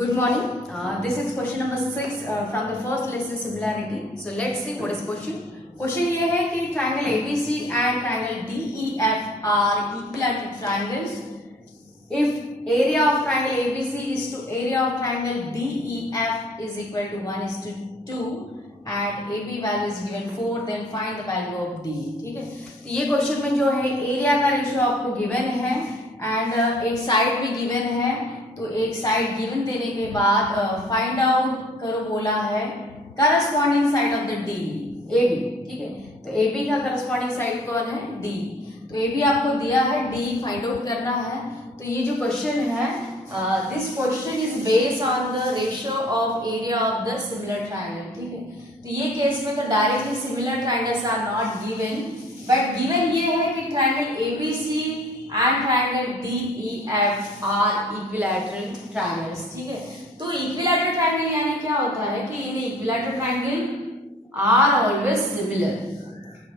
Good morning. This is question number 6 from the first lesson similarity. So let's see what is question. Question ये है कि triangle ABC and triangle DEF are equilateral triangles. If area of triangle ABC is to area of triangle DEF is equal to 1:2 and AB value is given 4, then find the value of DE. ठीक है, तो ये question में जो है area का ratio आपको given है एंड एक साइड भी गिवन है. तो एक साइड गिवन देने के बाद फाइंड आउट करो बोला है corresponding side of the D A B. ठीक है, तो ए बी का करस्पॉन्डिंग साइड कौन है? डी. तो ए बी आपको दिया है, डी फाइंड आउट करना है. तो ये जो क्वेश्चन है this question is based on the ratio of area of the similar triangle. ठीक है, तो ये केस में तो directly similar triangles are not given, but given ये है कि triangle ABC and triangle DEF are equilateral triangles. ठीक है, तो equilateral triangle यानी क्या होता है कि इन equilateral triangle are always similar.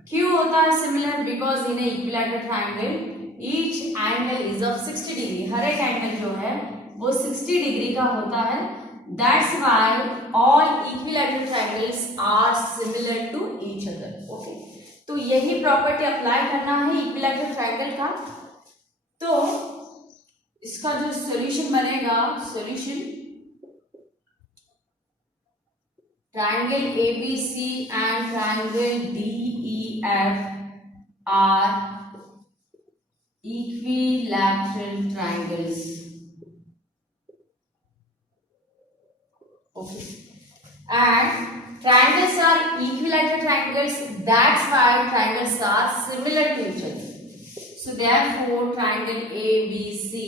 क्यों होता है similar? Because in equilateral triangle each angle is of 60 degree. हर एक एंगल जो है वो 60 डिग्री का होता है. That's why all equilateral triangles are similar to each other. Okay, तो यही प्रॉपर्टी अप्लाई करना है equilateral triangle का. तो इसका जो सॉल्यूशन बनेगा, solution triangle ABC and triangle DEF are equilateral triangles. Okay, and triangles are equilateral triangles. That's why triangles are similar to each other. So therefore triangle ABC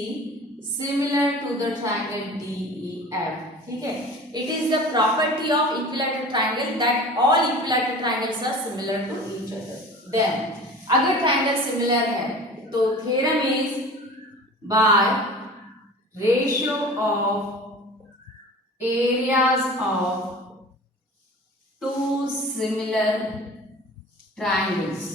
similar to the triangle DEF. ठीक है, it is the property of equilateral triangle that all equilateral triangles are similar to each other. Then अगर triangle similar है तो theorem is by ratio of areas of two similar triangles.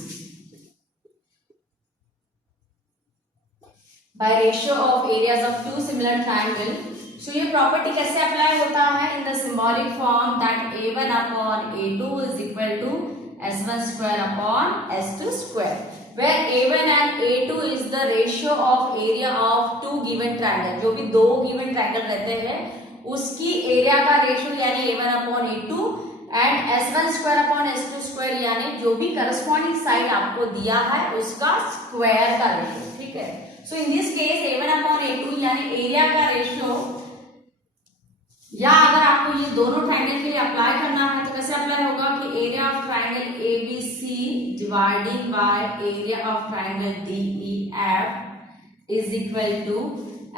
By ratio of areas of two similar triangle. So ये property कैसे apply होता है? In the symbolic form that a1 upon a2 is equal to s1 square upon s2 square, where a1 and a2 is the ratio of area of two given triangle. जो भी दो given triangle रहते हैं उसकी area का ratio यानी a1 upon a2 and s1 square upon s2 square यानी जो भी करस्पॉन्डिंग साइड आपको दिया है उसका स्क्वायर का रेशियो. ठीक है, so in this case a1 upon a2 यानी एरिया का रेशियो, या अगर आपको ये दोनों ट्रायंगल के लिए अप्लाई करना है तो कैसे अप्लाई होगा कि area of triangle ABC dividing by area of triangle DEF is equal to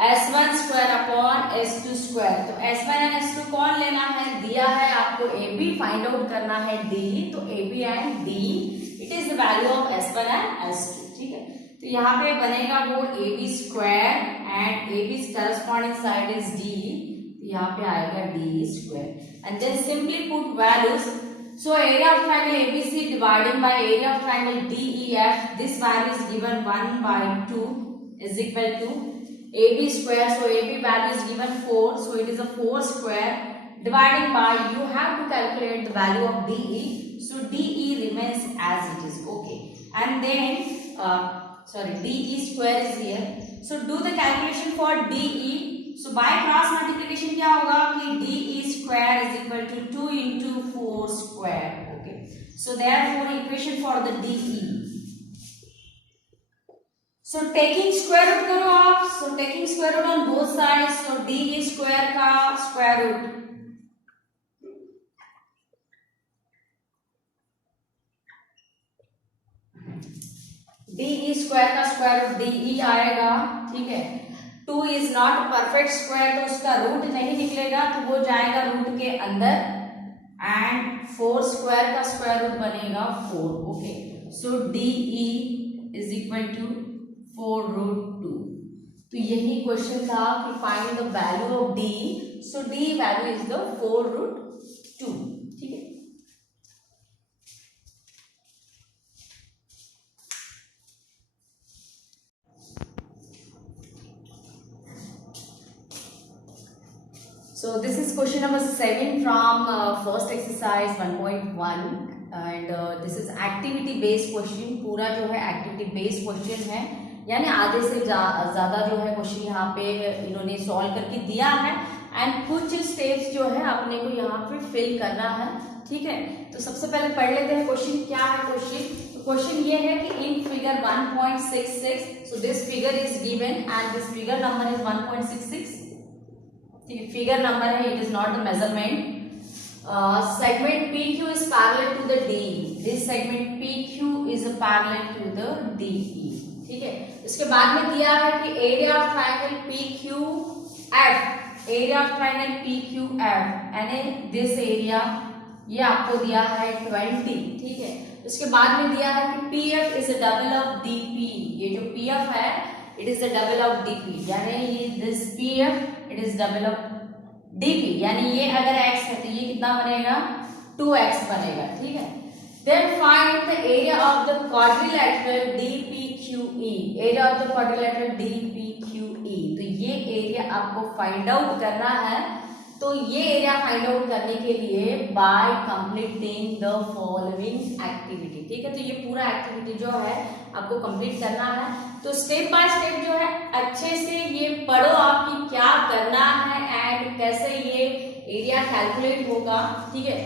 s1 square upon s2 square. तो s1 एंड s2 कौन लेना है? दिया है आपको ab, फाइंड आउट करना है d. तो ab and d it is the value of s1 and s2. ठीक है, तो यहाँ पे बनेगा वो ab square and ab corresponding side is d. यहाँ पे आएगा d square and then simply put values. So area of triangle ABC dividing by area of triangle DEF, this value is given 1/2 is equal to AB square. So AB value is given 4, so it is a 4 square dividing by, you have to calculate the value of DE. So DE remains as it is. Okay, and then DE square is here. So do the calculation for DE. So by cross multiplication क्या होगा कि DE square is equal to 2 into 4 square. Okay, so therefore equation for the DE. So taking square root करो आप. So taking square root on both sides. So DE square का square root. DE square का square root DE आएगा. ठीक है, 2 is not perfect square तो उसका root नहीं निकलेगा तो वो जाएगा रूट के अंदर एंड 4 स्क्वायर का स्क्वायर रूट बनेगा 4. Okay, so DE is equal to 4√2. तो यही क्वेश्चन था कि find the value of D. So D value is the 4√2. ठीक है, So this is question number 7 from first exercise 1.1 and this is activity based question. पूरा जो है activity based question है, यानी आधे से ज़्यादा जो है क्वेश्चन यहाँ पे इन्होंने सॉल्व करके दिया है एंड कुछ स्टेप्स जो है अपने को यहाँ पे फिल करना है। ठीक है, तो सबसे पहले पढ़ लेते हैं क्वेश्चन क्या है। क्वेश्चन ये है कि in figure 1.66 so this figure is given and this figure number is 1.66। Figure number है, it is not the measurement. Segment PQ is parallel to the DE. This segment PQ is parallel to the DE. ठीक है, इसके बाद में दिया है कि area of triangle PQF, area of triangle PQF यानी दिस एरिया ये आपको दिया है 20। ठीक है, उसके बाद में दिया है कि PF is a double of DP. ये जो PF है it is the double of DP, यानी ये this PF it is double of DP, यानी ये अगर x है तो ये कितना बनेगा 2x बनेगा। ठीक है, then find the area of the quadrilateral DPQE, area of the quadrilateral DPQE। तो ये एरिया आपको फाइंड आउट करना है। तो ये एरिया फाइंड आउट करने के लिए bye completing the following activity. ठीक है, तो ये पूरा एक्टिविटी जो है आपको कंप्लीट करना है। तो स्टेप बाय स्टेप जो है अच्छे से ये पढ़ो आप कि क्या करना है एंड कैसे ये एरिया कैलकुलेट होगा। ठीक है,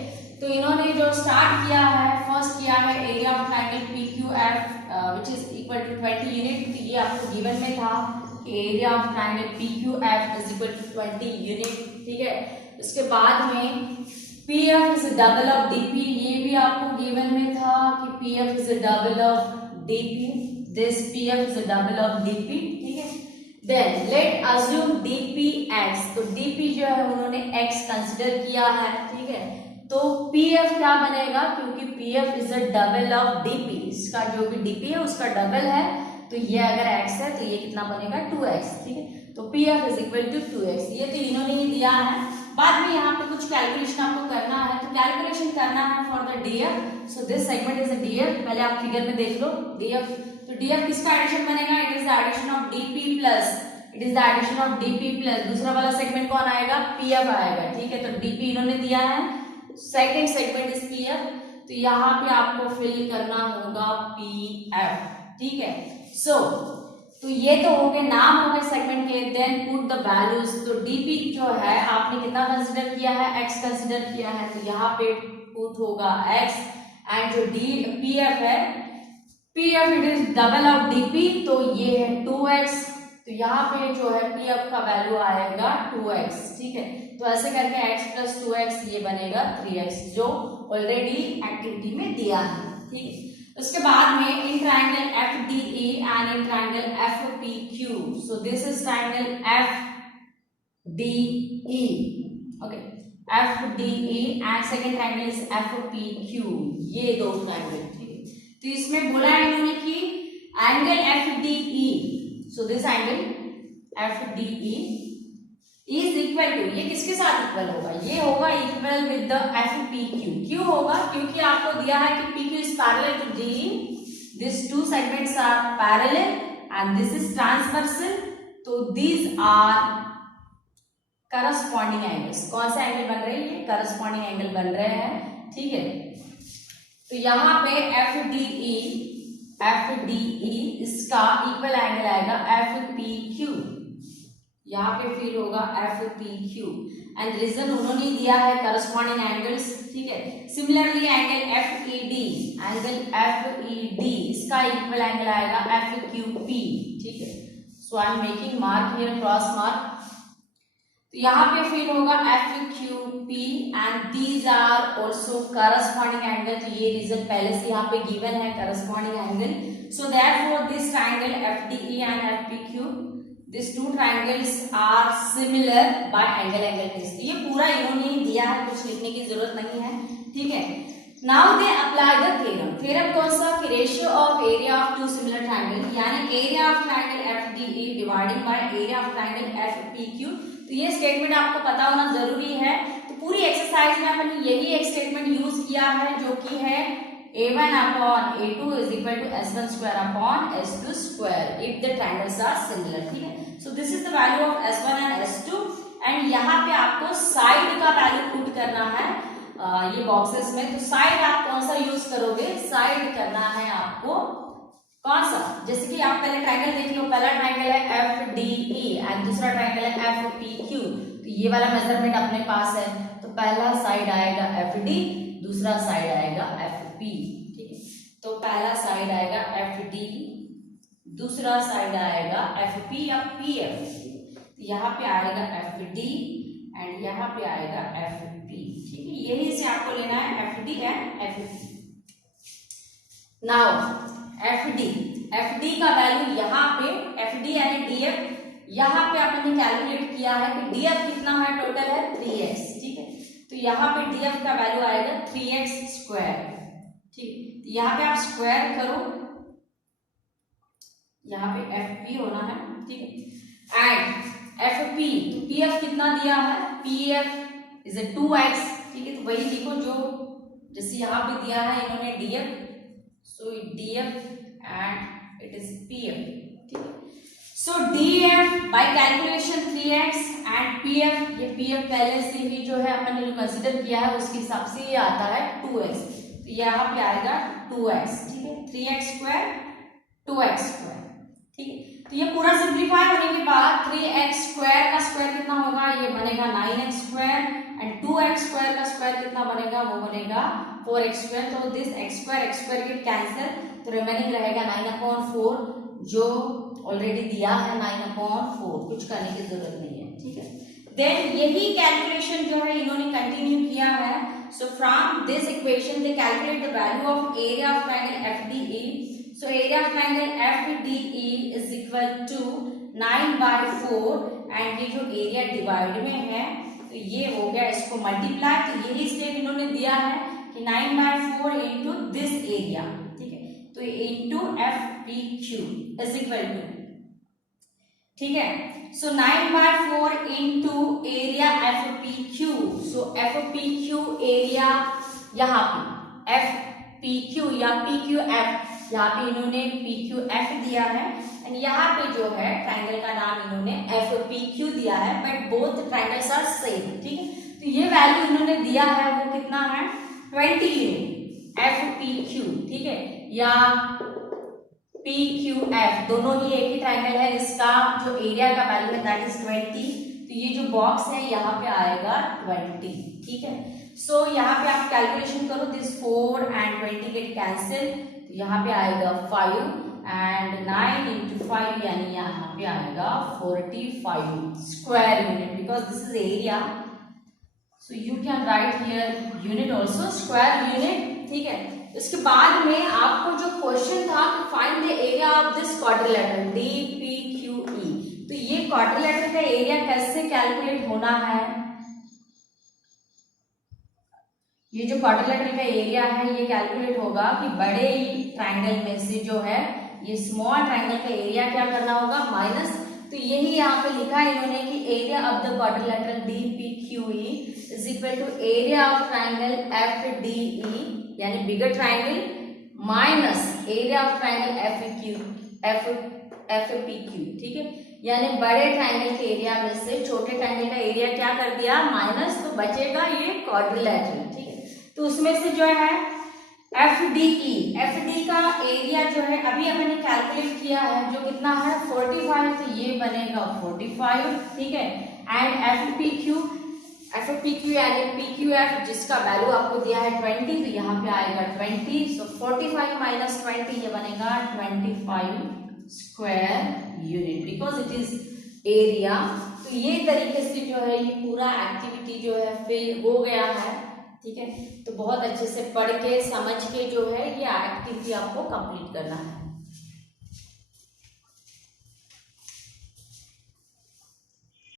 तो इन्होंने जो स्टार्ट किया है, फर्स्ट किया है area of triangle PQF which is equal to 20 unit. तो ये आपको गिवन में था कि area of triangle PQF is equal to 20 unit. ठीक है, उसके बाद में PF is double of DP, ये भी आपको गिवन में था कि PF is double of DP, this PF is double of DP। ठीक है, देन लेट अज्यूम DPX, तो DP जो है उन्होंने x कंसिडर किया है। ठीक है, तो PF क्या बनेगा, क्योंकि PF is double of DP, इसका जो भी DP है उसका डबल है, तो ये अगर x है तो ये कितना बनेगा 2x। ठीक है, तो PF is equal to 2x, ये तो इन्होंने ही दिया है। बाद में यहाँ पे कुछ कैलकुलेशन आपको करना है, तो कैलकुलेशन करना है for the DF। So this segment is a DF, पहले आप फिगर में देख लो DF। तो DF किसका एडिशन बनेगा, it is the addition of DP plus, it is the addition of DP plus दूसरा वाला सेगमेंट कौन आएगा, PF आएगा। ठीक है, तो DP इन्होंने दिया है, सेकेंड सेगमेंट इज PF, तो यहाँ पे आपको फिल करना होगा PF। ठीक है, सो तो ये तो हो गए नाम हो गए सेगमेंट के। देन पुट द वैल्यूज, तो DP जो है आपने कितना कंसिडर किया है, x कंसिडर किया है, तो यहाँ पे पुट होगा x एंड जो PF है, PF it is double of DP, तो ये है 2x, तो यहाँ पे जो है PF का वैल्यू आएगा 2x। ठीक है, तो ऐसे करके x प्लस 2x ये बनेगा 3x, जो ऑलरेडी एक्टिविटी में दिया है। ठीक है, उसके बाद में in triangle FDE and in triangle FPQ, so this is triangle FDE, okay, FDE and second triangle is FPQ, ये दो ट्रायंगल। ठीक है, तो इसमें बोला है इन्होंने कि angle FDE, so this angle FDE is equal to, ये किसके साथ इक्वल होगा, ये होगा इक्वल विद द FPQ। क्यों होगा, क्योंकि आपको दिया है कि PQ is parallel to DE, this two segments are parallel and this is transversal, तो दीज आर करस्पॉन्डिंग एंगल्स। कौन सा एंगल बन रहे हैं, ये करस्पॉन्डिंग एंगल बन रहे हैं। ठीक है, तो यहाँ पे FDE इसका इक्वल एंगल आएगा FPQ, यहाँ पे फिर होगा FPQ एंड रीजन उन्होंने दिया है करस्पॉन्डिंग एंगल्स। ठीक है, सिमिलरली एंगल FED इसका इक्वल एंगल आएगा FQP। ठीक है, so I am making mark here, cross mark, तो यहाँ पे फिर होगा FQP and these are also corresponding angle. तो ये रीजन पहले से यहाँ पे गिवन है, corresponding angle, so therefore this triangle FDE and FPQ, These two triangles are similar by angle test। ये पूरा इन्होंने ही दिया है, कुछ लिखने की जरूरत नहीं है। ठीक है, now they apply the theorem। theorem कौन सा, कि ratio of area of two similar triangle, यानी area of triangle FDE dividing by area of triangle FPQ। तो ये स्टेटमेंट आपको पता होना जरूरी है। तो पूरी एक्सरसाइज में अपन यही एक स्टेटमेंट यूज किया है, जो कि है A1 upon A2 is equal to S1 square upon S2 square if the triangles are similar। ठीक है, so this is the value of S1 and S2 and and यहाँ पे आपको साइड का वैल्यू पुट करना है ये बॉक्सेस में। तो साइड आप कौन सा यूज करोगे, साइड करना है आपको कौन सा, जैसे कि आप पहले ट्रायंगल देख लो, पहला ट्रायंगल है एफ डी ई एंड दूसरा ट्रायंगल है एफ पी क्यू। तो ये वाला मेजरमेंट अपने पास है, तो पहला साइड आएगा एफ डी, दूसरा साइड आएगा एफ पी। ठीक है, तो पहला साइड आएगा एफ डी, दूसरा साइड आएगा एफ पी या पी एफ। यहाँ पे आएगा एफ डी एंड यहाँ पे आएगा एफ पी। ठीक है, यही से आपको लेना है F D and F P. Now F D का वैल्यू यहाँ पे एफ डी यानी डी एफ, यहाँ पे आपने कैलकुलेट किया है कि डी एफ कितना है, टोटल है 3x। ठीक है, तो यहाँ पे डी एफ का वैल्यू आएगा 3x स्क्वायर। ठीक, तो यहाँ पे आप स्क्वायर करो, यहाँ पे एफ पी होना है। ठीक है, एंड एफ पी, तो पी एफ कितना दिया है, पी एफ इज 2x। ठीक है, तो वही लिखो जो जैसे यहाँ पे दिया है इन्होंने D F, so df and it is pf। ठीक है, so df by calculation 3x and pf, ये pf पहले से ही जो है अपन ने कंसीडर किया है उसके हिसाब से ये आता है 2x। तो यहाँ पे आएगा 2x। ठीक है, 3x स्क्वायर 2x स्क्वायर। ठीक है, तो ये पूरा सिंप्लीफाई होने के बाद 3x स्क्वायर का स्क्वायर कितना होगा, ये बनेगा 9x square and 2x square का स्क्वायर कितना बनेगा, वो बनेगा 4x स्क्वायर। तो this x square get cancel, तो रिमेनिंग रहेगा 9/4 जो ऑलरेडी दिया है 9/4, कुछ करने की जरूरत नहीं है। ठीक है, देन यही कैलकुलेशन जो है इन्होंने कंटिन्यू किया है। So from this equation they calculate the value of area of triangle FDE. So area of triangle FDE is equal to 9/4 and ये जो एरिया डिवाइड में है तो ये हो गया इसको मल्टीप्लाई, तो यही स्टेप इन्होंने दिया है कि 9/4 इंटू दिस एरिया। ठीक है, तो into F P Q is equal to, ठीक है, so 9/4 into area F P Q. So F P Q area यहाँ पे एफ पी क्यू या पी क्यू एफ, यहाँ पे इन्होंने पी क्यू एफ दिया है एंड यहाँ पे जो है ट्रायंगल का नाम इन्होंने एफ पी क्यू दिया है, but both triangles are same. ठीक है, तो ये वैल्यू इन्होंने दिया है वो कितना है 20 यूनिट एफ पी क्यू। ठीक है, या पी क्यू एफ दोनों ही एक ही ट्रायंगल है, इसका जो एरिया का वैल्यू है दैट इज 20। तो ये जो बॉक्स है यहाँ पे आएगा 20। ठीक है, सो यहाँ पे आप कैलकुलेशन करो, दिस 4 एंड 20 गेट कैंसिल, तो यहाँ पे आएगा 5 एंड 9 इंटू 5 यानी यहाँ पे आएगा 45 square unit, because this is area. So you can write here unit also square unit. ठीक है, इसके बाद में आपको जो क्वेश्चन था कि find the area of this quadrilateral D P Q ई, तो ये क्वाड्रिलेटरल का एरिया कैसे कैलकुलेट होना है, ये जो क्वाड्रिलेटरल का एरिया है ये कैलकुलेट होगा कि बड़े ट्रायंगल में से जो है ये स्मॉल ट्रायंगल का एरिया क्या करना होगा माइनस। तो यही यहाँ पे लिखा है इन्होंने कि area of the quadrilateral D P Q E is equal to area of triangle F D E यानी bigger triangle minus area of triangle F P Q. ठीक है, यानी बड़े ट्रायंगल के एरिया में से छोटे ट्रायंगल का एरिया क्या कर दिया माइनस, तो बचेगा ये क्वाड्रिलेटरल। ठीक है, तो उसमें से जो है एफ डी का एरिया जो है अभी हमने कैलकुलेट किया है जो कितना है 45, तो ये बनेगा 45। ठीक है, एंड एफ पी क्यू यानी पी क्यू एफ जिसका वैल्यू आपको दिया है 20, तो यहाँ पे आएगा 20। सो 45 माइनस 20 ये बनेगा 25 square unit because it is area. तो ये तरीके से जो है ये पूरा एक्टिविटी जो है फिर हो गया है। ठीक है, तो बहुत अच्छे से पढ़ के समझ के जो है ये एक्टिविटी आपको कंप्लीट करना है।